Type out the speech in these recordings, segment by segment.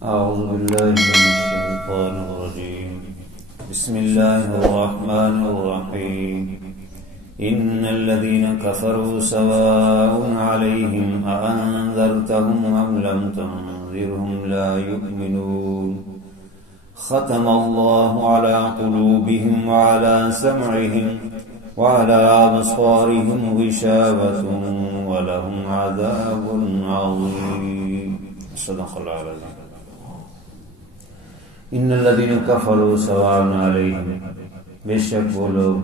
أعوذ بالله من الشيطان الرجيم بسم الله الرحمن الرحيم إن الذين كفروا سواء عليهم أأنذرتهم أم لم تنذرهم لا يؤمنون ختم الله على قلوبهم وعلى سمعهم وعلى أبصارهم غشاوة ولهم عذاب عظيم صدق الله العظيم ان الذين كفروا سواء عليهم بے شک وہ لوگ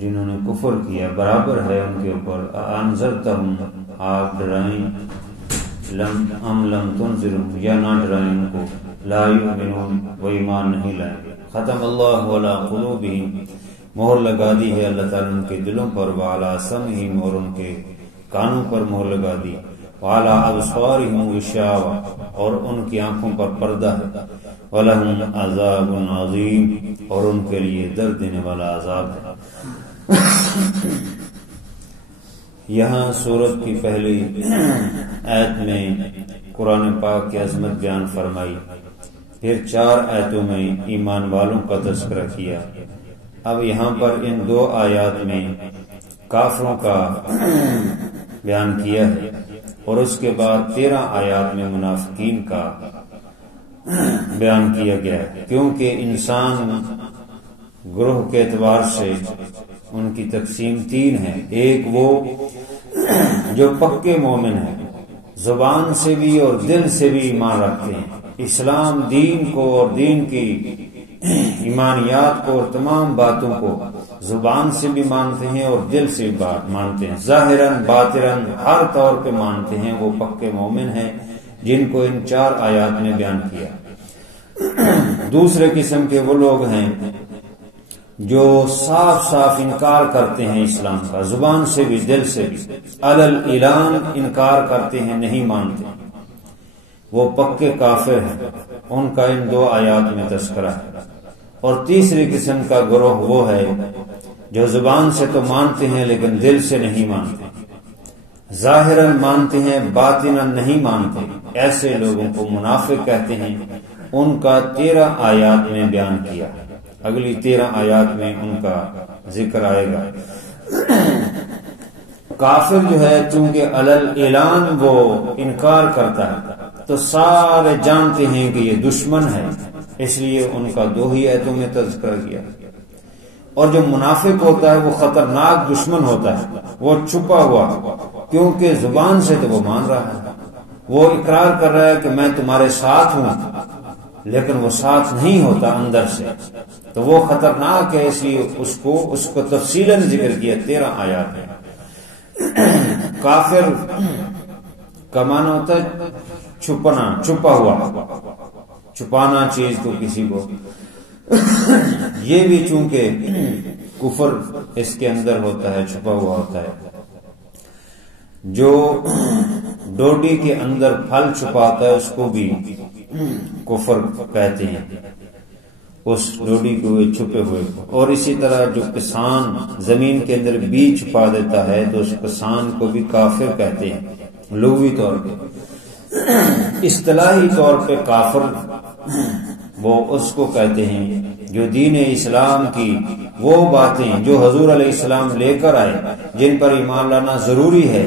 جنہوں نے کفر کیا برابر ہے ان کے اوپر انذرتہم آپ ڈرائیں ام لم تنذرهم یا نہ ڈرائیں ان کو لا یؤمنون وہ ایمان نہیں لائیں گے ختم اللہ علی قلوبہم مہر لگا دی ہے اللہ تعالیٰ ان کے دلوں پر وعلی سمعہم اور ان کے کانوں پر مہر لگا دی وعلی ابصارہم غشاوہ اور ان کی آنکھوں پر پردہ ہے وَلَهُمْ عَذَابٌ عَظِيمٌ اور ان کے لیے درد دینے والا عذاب ہے۔ یہاں سورت کی پہلی آیت میں قرآن پاک کی عظمت بیان فرمائی، پھر 4 آیتوں میں ایمان والوں کا تذکرہ کیا۔ اب یہاں پر ان 2 آیات میں کافروں کا بیان کیا ہے اور اس کے بعد 13 آیات میں منافقین کا بیان کیا گیا ہے، کیونکہ انسان گروہ کے اعتبار سے ان کی تقسیم 3 ہے۔ ایک وہ جو پکے مومن ہیں، زبان سے بھی اور دل سے بھی ایمان رکھتے ہیں، اسلام دین کو اور دین کی ایمانیات کو اور تمام باتوں کو زبان سے بھی مانتے ہیں اور دل سے بھی مانتے ہیں، ظاہراً باطناً ہر طور پہ مانتے ہیں، وہ پکے مومن ہیں جن کو ان 4 آیات میں بیان کیا۔ دوسرے قسم کے وہ لوگ ہیں جو صاف صاف انکار کرتے ہیں اسلام کا، زبان سے بھی دل سے بھی علل اعلان انکار کرتے ہیں، نہیں مانتے، وہ پکے کافر ہیں، ان کا ان 2 آیات میں تذکرہ ہے۔ اور تیسری قسم کا گروہ وہ ہے جو زبان سے تو مانتے ہیں لیکن دل سے نہیں مانتے، ظاہراً مانتے ہیں باطناً نہیں مانتے، ایسے لوگوں کو منافق کہتے ہیں۔ ان کا 13 آیات میں بیان کیا، اگلی 13 آیات میں ان کا ذکر آئے گا۔ کافر جو ہے چونکہ علل اعلان وہ انکار کرتا ہے تو سارے جانتے ہیں کہ یہ دشمن ہے، اس لیے ان کا 2 ہی آیتوں میں تذکرہ کیا۔ اور جو منافق ہوتا ہے وہ خطرناک دشمن ہوتا ہے، وہ چھپا ہوا، کیونکہ زبان سے تو وہ مان رہا ہے، وہ اقرار کر رہا ہے کہ میں تمہارے ساتھ ہوں، لیکن وہ ساتھ نہیں ہوتا اندر سے، تو وہ خطرناک ہے، اس لیے اس کو تفصیلاً ذکر کیا 13 آیات ہے۔ کافر کا معنی ہوتا ہے چھپنا، چھپا ہوا، چھپانا چیز کو کسی کو۔ یہ بھی چونکہ کفر اس کے اندر ہوتا ہے، چھپا ہوا ہوتا ہے۔ جو ڈوڈی کے اندر پھل چھپاتا ہے اس کو بھی کفر کہتے ہیں، اس ڈوڈی کو چھپے ہوئے کو۔ اور اسی طرح جو کسان زمین کے اندر بیج چھپا دیتا ہے تو اس کسان کو بھی کافر کہتے ہیں لغوی طور پہ۔ اصطلاحی طور پہ کافر وہ اس کو کہتے ہیں جو دین اسلام کی وہ باتیں جو حضور علیہ السلام لے کر آئے، جن پر ایمان لانا ضروری ہے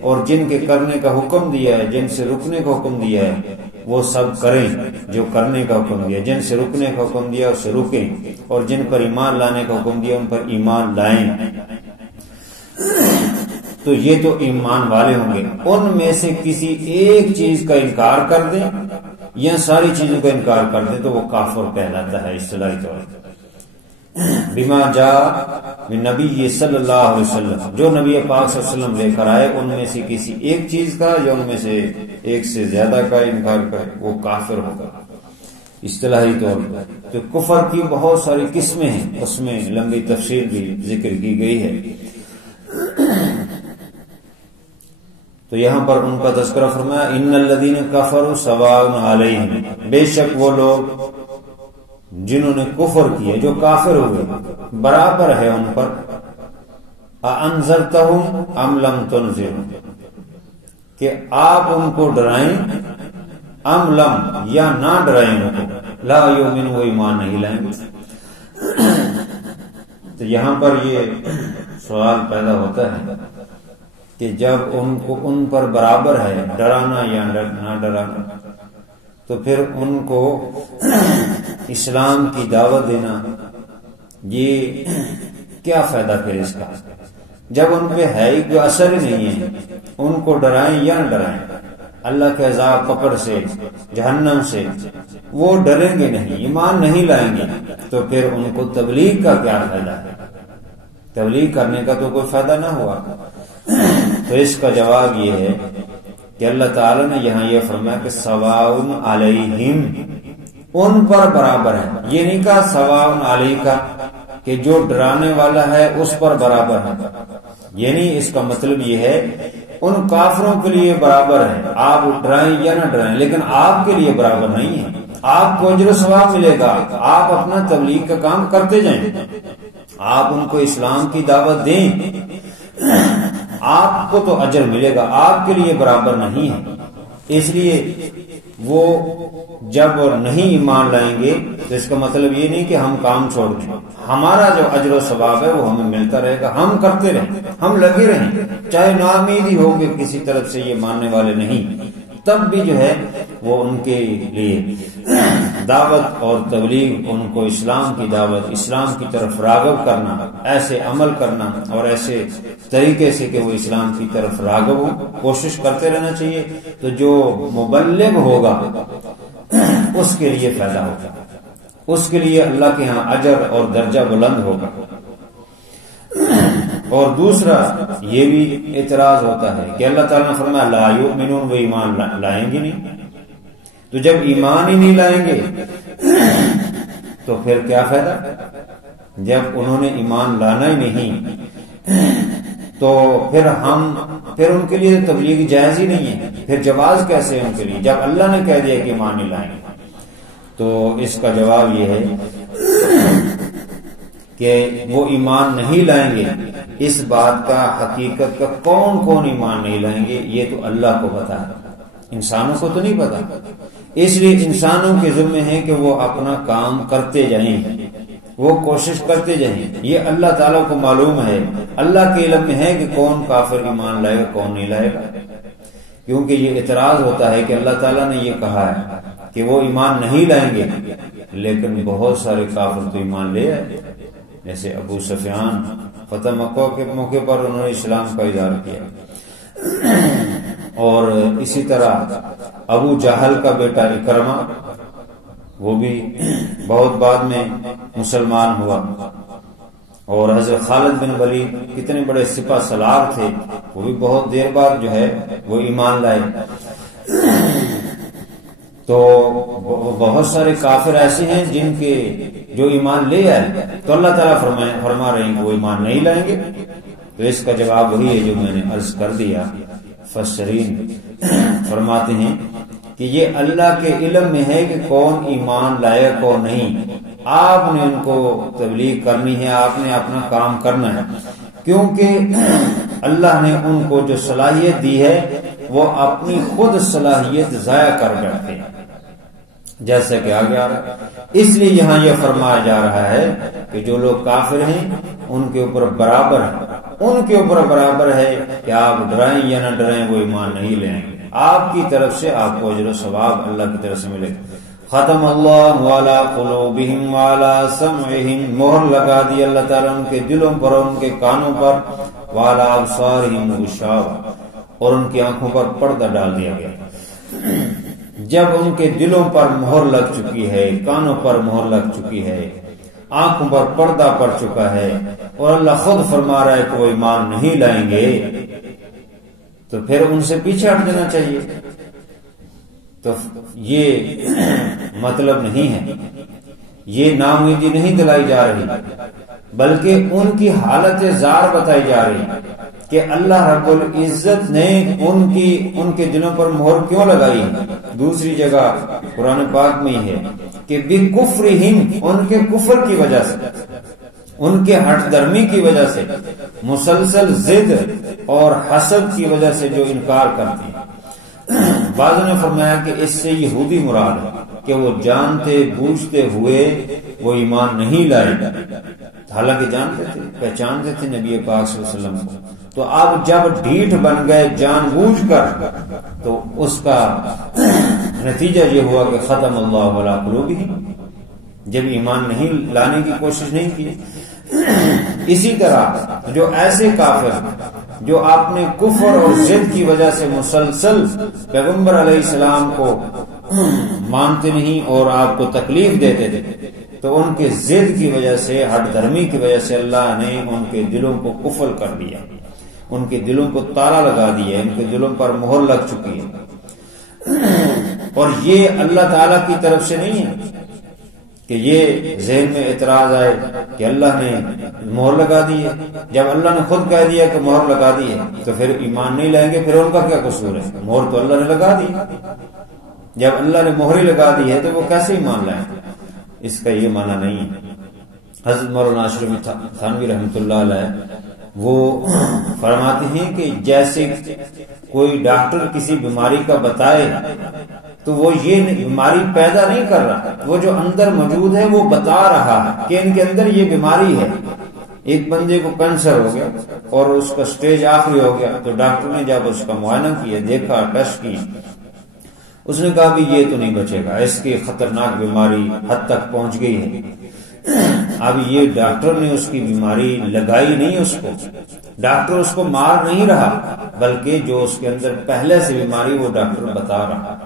اور جن کے کرنے کا حکم دیا ہے، جن سے رکنے کا حکم دیا ہے وہ سب کریں، جو کرنے کا حکم دیا، جن سے رکنے کا حکم دیا اس سے رکیں، اور جن پر ایمان لانے کا حکم دیا ان پر ایمان لائیں۔ تو یہ تو ایمان والے ہوں گے۔ ان میں سے کسی ایک چیز کا انکار کر دیں یا ساری چیزوں کا انکار کر دیں تو وہ کافر کہلاتا ہے اصطلاحی طور پر۔ بما جاء من نبی صلی اللہ علیہ وسلم، جو نبی پاک صلی اللہ علیہ وسلم لے کر آئے ان میں سے کسی ایک چیز کا یا ان میں سے ایک سے زیادہ کا انکار کرے وہ کافر ہوگا اصطلاحی طور پر۔ تو کفر کی بہت ساری قسمیں ہیں، اس میں لمبی تفصیل بھی ذکر کی گئی ہے۔ تو یہاں پر ان کا تذکرہ فرمایا ان الذین کفروا سواء علیہم، بے شک وہ لوگ جنہوں نے کفر کیا، جو کافر ہوئے، برابر ہے ان پر انذرتہم ام لم تنذرہم، کہ آپ ان کو ڈرائیں ام لم یا نہ ڈرائیں ان کو لا یؤمن وہ ایمان نہیں لائیں گے۔ تو یہاں پر یہ سوال پیدا ہوتا ہے کہ جب ان پر برابر ہے ڈرانا یا نہ ڈرانا، تو پھر ان کو اسلام کی دعوت دینا یہ کیا فائدہ پھر اس کا، جب ان پہ ہے ہی کوئی اثر ہی نہیں ہے۔ ان کو ڈرائیں یا نہ ڈرائیں، اللہ کے عذاب پکڑ سے، جہنم سے، وہ ڈریں گے نہیں، ایمان نہیں لائیں گے، تو پھر ان کو تبلیغ کا کیا فائدہ ہے؟ تبلیغ کرنے کا تو کوئی فائدہ نہ ہوا۔ تو اس کا جواب یہ ہے کہ اللہ تعالی نے یہاں یہ فرمایا کہ سواء علیہم، ان پر برابر ہے۔ یہ نہیں کہا سواء علیک کہ جو ڈرانے والا ہے اس پر برابر ہے، یہ نہیں، اس کا مطلب یہ ہے ان کافروں کے لیے برابر ہے، آپ ڈرائیں یا نہ ڈرائیں، لیکن آپ کے لیے برابر نہیں ہے۔ آپ کو اجر و ثواب ملے گا، آپ اپنا تبلیغ کا کام کرتے جائیں، آپ ان کو اسلام کی دعوت دیں، آپ کو تو اجر ملے گا، آپ کے لیے برابر نہیں ہے۔ اس لیے وہ جب نہیں ایمان لائیں گے تو اس کا مطلب یہ نہیں کہ ہم کام چھوڑ دیں، ہمارا جو اجر و ثواب ہے وہ ہمیں ملتا رہے گا، ہم کرتے رہیں، ہم لگے رہیں، چاہے ناامیدی ہو کہ کسی طرف سے یہ ماننے والے نہیں، تب بھی جو ہے وہ ان کے لیے دعوت اور تبلیغ، ان کو اسلام کی دعوت، اسلام کی طرف راغب کرنا، ایسے عمل کرنا اور ایسے طریقے سے کہ وہ اسلام کی طرف راغب ہو، کوشش کرتے رہنا چاہیے۔ تو جو مبلغ ہوگا اس کے لیے فائدہ ہوگا، اس کے لیے اللہ کے ہاں اجر اور درجہ بلند ہوگا۔ اور دوسرا یہ بھی اعتراض ہوتا ہے کہ اللہ تعالیٰ نے فرمایا لا یؤمنون، وہ ایمان لائیں گے نہیں، تو جب ایمان ہی نہیں لائیں گے تو پھر کیا فائدہ؟ جب انہوں نے ایمان لانا ہی نہیں تو پھر ان کے لیے تبلیغ جائز ہی نہیں ہے، پھر جواز کیسے ان کے لیے جب اللہ نے کہہ دیا کہ ایمان نہیں لائیں گے؟ تو اس کا جواب یہ ہے کہ وہ ایمان نہیں لائیں گے، اس بات کا حقیقت کا کون ایمان نہیں لائیں گے یہ تو اللہ کو پتا ہے، انسانوں کو تو نہیں پتا۔ اس لیے انسانوں کے ذمہ ہے کہ وہ اپنا کام کرتے جائیں، وہ کوشش کرتے جائیں، یہ اللہ تعالیٰ کو معلوم ہے، اللہ کے علم میں ہے کہ کون کافر ایمان لائے گا کون نہیں لائے گا۔ کیونکہ یہ اعتراض ہوتا ہے کہ اللہ تعالیٰ نے یہ کہا ہے کہ وہ ایمان نہیں لائیں گے، لیکن بہت سارے کافر تو ایمان لے آئے، جیسے ابو سفیان فتح مکہ کے موقع پر انہوں نے اسلام کا اظہار کیا، اور اسی طرح ابو جہل کا بیٹا اکرمہ وہ بھی بہت بعد میں مسلمان ہوا، اور حضرت خالد بن ولید کتنے بڑے سپہ سالار تھے، وہ بھی بہت دیر بعد جو ہے وہ ایمان لائے۔ تو بہت سارے کافر ایسے ہیں جن کے جو ایمان لے آئے تو اللہ تعالیٰ فرما رہے ہیں کہ وہ ایمان نہیں لائیں گے۔ تو اس کا جواب وہی ہے جو میں نے عرض کر دیا۔ مفسرین فرماتے ہیں کہ یہ اللہ کے علم میں ہے کہ کون ایمان لائے کون نہیں، آپ نے ان کو تبلیغ کرنی ہے، آپ نے اپنا کام کرنا ہے، کیونکہ اللہ نے ان کو جو صلاحیت دی ہے وہ اپنی خود صلاحیت ضائع کر بیٹھتے ہیں، جیسا کہ آگے آ رہا ہے۔ اس لیے یہاں یہ فرمایا جا رہا ہے کہ جو لوگ کافر ہیں ان کے اوپر برابر ہے، ان کے اوپر برابر ہے کہ آپ ڈرائیں یا نہ ڈرائیں وہ ایمان نہیں لیں گے، آپ کی طرف سے آپ کو اجر و ثواب اللہ کی طرف سے ملے گا۔ ختم اللہ علی قلوبہم وعلی سمعہم، مہر لگا دی اللہ تعالیٰ ان کے دلوں پر اور ان کے کانوں پر، وعلی ابصارہم غشاوہ، اور ان کی آنکھوں پر پردہ ڈال دیا گیا۔ جب ان کے دلوں پر مہر لگ چکی ہے، کانوں پر مہر لگ چکی ہے، آنکھوں پر پردہ پڑ چکا ہے، اور اللہ خود فرما رہا ہے کہ وہ ایمان نہیں لائیں گے، تو پھر ان سے پیچھے ہٹ جانا چاہیے۔ تو یہ مطلب نہیں ہے، یہ ناامیدی نہیں دلائی جا رہی، بلکہ ان کی حالت زار بتائی جا رہی کہ اللہ رب العزت نے ان کے دلوں پر مہر کیوں لگائی ہے۔ دوسری جگہ قرآن پاک میں ہے کہ بِكُفْرِهِمْ، ان کے کفر کی وجہ سے، ان کے ہٹ درمی کی وجہ سے، مسلسل ضد اور حسد کی وجہ سے جو انکار کرتے ہیں، بعضوں نے فرمایا کہ اس سے یہودی مراد ہے کہ وہ جانتے بوجھتے ہوئے وہ ایمان نہیں لائے، حالانکہ جانتے تھے، پہچانتے تھے نبی پاک صلی اللہ علیہ وسلم کو، تو اب جب ڈھیٹ بن گئے جان بوجھ کر، تو اس کا نتیجہ یہ ہوا کہ ختم اللہ علی قلوبہم، جب ایمان نہیں لانے کی کوشش نہیں کی۔ اسی طرح جو ایسے کافر جو آپ نے کفر اور ضد کی وجہ سے مسلسل پیغمبر علیہ السلام کو مانتے نہیں اور آپ کو تکلیف دیتے تھے، تو ان کے ضد کی وجہ سے، ہٹ دھرمی کی وجہ سے اللہ نے ان کے دلوں کو قفل کر دیا، ان کے دلوں کو تالا لگا دیا، ان کے دلوں پر مہر لگ چکی ہے۔ اور یہ اللہ تعالی کی طرف سے نہیں ہے کہ یہ ذہن میں اعتراض آئے کہ اللہ نے مہر لگا دی ہے۔ جب اللہ نے خود کہہ دیا کہ مہر لگا دی ہے تو پھر ایمان نہیں لائیں گے، پھر ان کا کیا قصور ہے؟ مہر تو اللہ نے لگا دی، جب اللہ نے مہر لگا دی ہے تو وہ کیسے ایمان لائیں گے؟ اس کا یہ معنی نہیں ہے۔ حضرت مولانا اشرف تھانوی رحمۃ اللہ علیہ وہ فرماتے ہیں کہ جیسے کوئی ڈاکٹر کسی بیماری کا بتائے تو وہ یہ بیماری پیدا نہیں کر رہا، وہ جو اندر موجود ہے وہ بتا رہا ہے کہ ان کے اندر یہ بیماری ہے۔ ایک بندے کو کینسر ہو گیا اور اس کا سٹیج آخری ہو گیا، تو ڈاکٹر نے جب اس کا معائنہ کیا، دیکھا، ٹیسٹ کی، اس نے کہا بھی یہ تو نہیں بچے گا، اس کی خطرناک بیماری حد تک پہنچ گئی ہے۔ اب یہ ڈاکٹر نے اس کی بیماری لگائی نہیں، اس کو ڈاکٹر اس کو مار نہیں رہا، بلکہ جو اس کے اندر پہلے سے بیماری وہ ڈاکٹر بتا رہا۔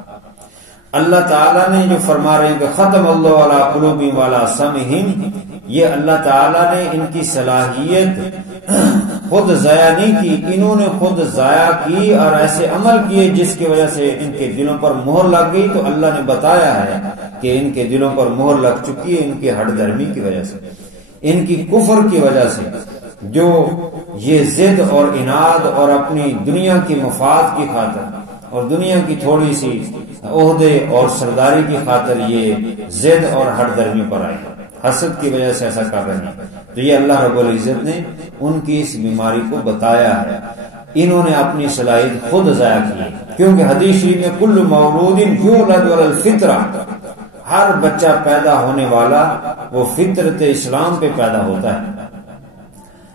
اللہ تعالیٰ نے جو فرما رہے ہیں کہ ختم اللہ علی قلوبہم وعلی سمعہم، یہ اللہ تعالیٰ نے ان کی صلاحیت خود ضائع نہیں کی، انہوں نے خود ضائع کی اور ایسے عمل کیے جس کی وجہ سے ان کے دلوں پر مہر لگ گئی۔ تو اللہ نے بتایا ہے کہ ان کے دلوں پر مہر لگ چکی ہے ان کی ہٹ دھرمی کی وجہ سے، ان کی کفر کی وجہ سے، جو یہ ضد اور اناد اور اپنی دنیا کی مفاد کی خاطر اور دنیا کی تھوڑی سی عہدے اور سرداری کی خاطر یہ ضد اور ہٹ دھرمی پر آئے، حسد کی وجہ سے ایسا کر رہے ہیں۔ تو یہ اللہ رب العزت نے ان کی اس بیماری کو بتایا ہے، انہوں نے اپنی صلاحیت خود ضائع کی، کیونکہ حدیث شریف میں کل مولود یولد علی الفطرہ، ہر بچہ پیدا ہونے والا وہ فطرت اسلام پہ پیدا ہوتا ہے،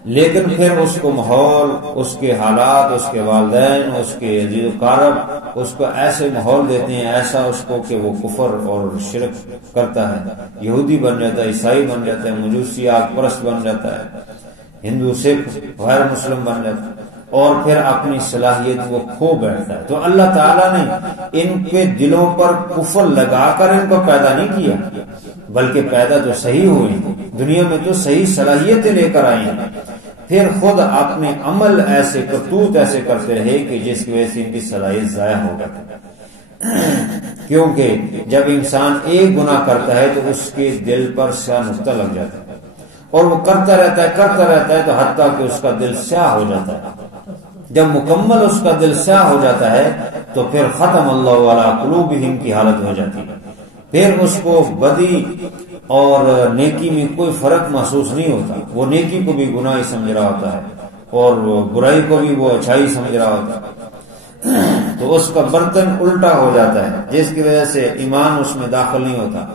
لیکن پھر اس کو ماحول، اس کے حالات، اس کے والدین، اس کے عزیز و اقارب اس کو ایسے ماحول دیتے ہیں، ایسا اس کو کہ وہ کفر اور شرک کرتا ہے، یہودی بن جاتا ہے، عیسائی بن جاتا ہے، مجوسی آگ پرست بن جاتا ہے، ہندو سکھ غیر مسلم بن جاتا ہے، اور پھر اپنی صلاحیت وہ کھو بیٹھتا ہے۔ تو اللہ تعالیٰ نے ان کے دلوں پر کفر لگا کر ان کو پیدا نہیں کیا، بلکہ پیدا تو صحیح ہوئی، دنیا میں تو صحیح صلاحیتیں لے کر آئی ہیں، پھر خود اپنے عمل ایسے کرتوت ایسے کرتے رہے کہ جس کی وجہ سے ان کی صلاحیت ضائع ہو گئی۔ کیونکہ جب انسان ایک گناہ کرتا ہے تو اس کے دل پر سیاہ نقطہ لگ جاتا ہے، اور وہ کرتا رہتا ہے تو حتیٰ کہ اس کا دل سیاہ ہو جاتا ہے۔ جب مکمل اس کا دل سیاہ ہو جاتا ہے تو پھر ختم اللہ علی قلوبہم کی حالت ہو جاتی ہے، پھر اس کو بدی اور نیکی میں کوئی فرق محسوس نہیں ہوتا، وہ نیکی کو بھی گناہ ہی سمجھ رہا ہوتا ہے اور برائی کو بھی وہ اچھائی سمجھ رہا ہوتا ہے، تو اس کا برتن الٹا ہو جاتا ہے، جس کی وجہ سے ایمان اس میں داخل نہیں ہوتا۔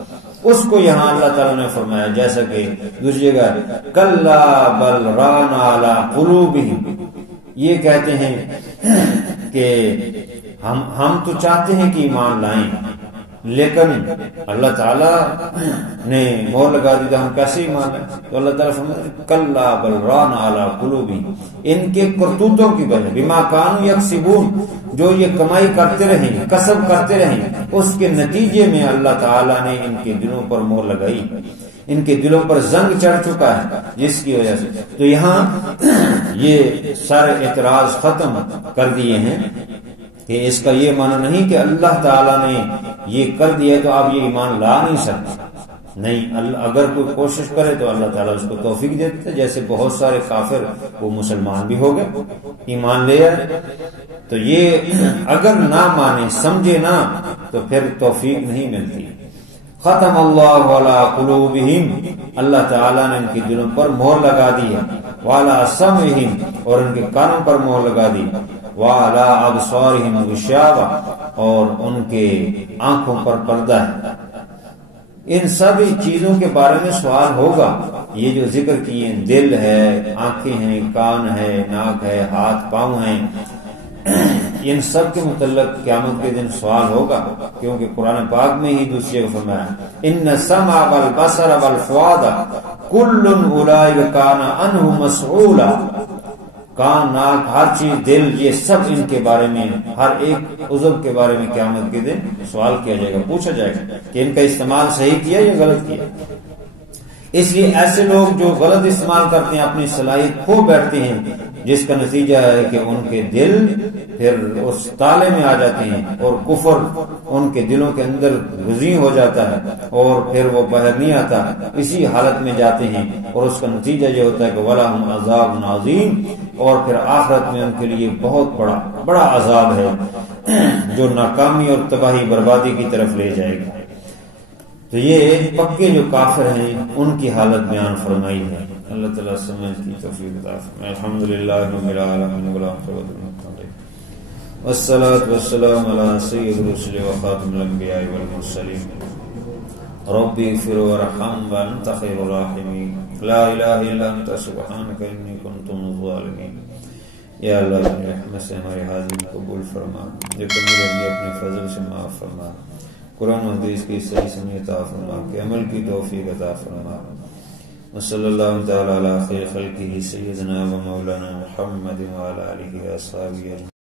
اس کو یہاں اللہ تعالیٰ نے فرمایا، جیسا کہ دوسری جگہ کلا بل ران علی قلوبہم، یہ کہتے ہیں کہ ہم تو چاہتے ہیں کہ ایمان لائیں، لیکن اللہ تعالیٰ نے مہر لگا دی تو ہم کیسے ایمان لائیں؟ تو اللہ تعالیٰ فرماتے کلا بل ران علی قلوبہم، ان کے کرتوتوں کی وجہ، بما کانوا یکسبون، جو یہ کمائی کرتے رہیں، کسب کرتے رہیں، اس کے نتیجے میں اللہ تعالیٰ نے ان کے دلوں پر مہر لگائی، ان کے دلوں پر زنگ چڑھ چکا ہے، جس کی وجہ سے تو یہاں یہ سارے اعتراض ختم کر دیے ہیں کہ اس کا یہ معنی نہیں کہ اللہ تعالیٰ نے یہ کر دیا تو آپ یہ ایمان لا نہیں سکتے، نہیں، اگر کوئی کوشش کرے تو اللہ تعالیٰ اس کو توفیق دیتے، جیسے بہت سارے کافر وہ مسلمان بھی ہو گئے، ایمان لے آئے، تو یہ اگر نہ مانے، سمجھے نہ، تو پھر توفیق نہیں ملتی۔ ختم اللہ علی قلوبہم، اللہ تعالیٰ نے ان کے دلوں پر مہر لگا دی ہے، وعلی سمعہم، اور ان کے کانوں پر مہر لگا دی، وعلی ابصارہم غشاوہ، اور ان کے آنکھوں پر پردہ ہے۔ ان سب چیزوں کے بارے میں سوال ہوگا۔ یہ جو ذکر کیے، دل ہے، آنکھیں ہیں، کان ہے، ناک ہے، ہاتھ پاؤں ہیں، ان سب کے متعلق قیامت کے دن سوال ہوگا، کیونکہ قرآن پاک میں ہی دوسری جگہ فرمایا ان السمع والبصر والفؤاد کل اولئک کان عنہ مسئولا۔ کان، ناک، ہر چیز، دل، یہ سب ان کے بارے میں، ہر ایک عضو کے بارے میں قیامت کے دن سوال کیا جائے گا، پوچھا جائے گا کہ ان کا استعمال صحیح کیا یا غلط کیا۔ اس لیے ایسے لوگ جو غلط استعمال کرتے ہیں، اپنی صلاحیت کھو بیٹھتے ہیں، جس کا نتیجہ ہے کہ ان کے دل پھر اس تالے میں آ جاتے ہیں اور کفر ان کے دلوں کے اندر غزیں ہو جاتا ہے اور پھر وہ باہر نہیں آتا، اسی حالت میں جاتے ہیں، اور اس کا نتیجہ یہ ہوتا ہے کہ وَلَهُمْ عَذَابٌ عَظِيمٌ، اور پھر آخرت میں ان کے لیے بہت بڑا عذاب ہے جو ناکامی اور تباہی بربادی کی طرف لے جائے گا۔ تو یہ پکے جو کافر ہیں ان کی حالت بیان فرمائی ہے۔ اللہ تعالیٰ سمجھ کی توفیق عطا فرمائے۔ الحمدللہ رب العالمین والصلاة والسلام علی سید الرسل وخاتم الانبیاء والمرسلین رب اغفر وارحم وانت خیر الراحمین لا الہ الا انت سبحانک انی کنت من الظالمین۔ یا اللہ اپنی رحمت سے ہماری حاضری قبول فرما، جو کمی رہی اپنے فضل سے معاف فرما، قرآن و حدیث کی صحیح سمجھ عطا فرما، کہ عمل کی توفیق عطا فرما۔ وصلی اللہ تعالی علی خیر خلقہ سیدنا و مولانا محمد وعلی آلہ و اصحابہ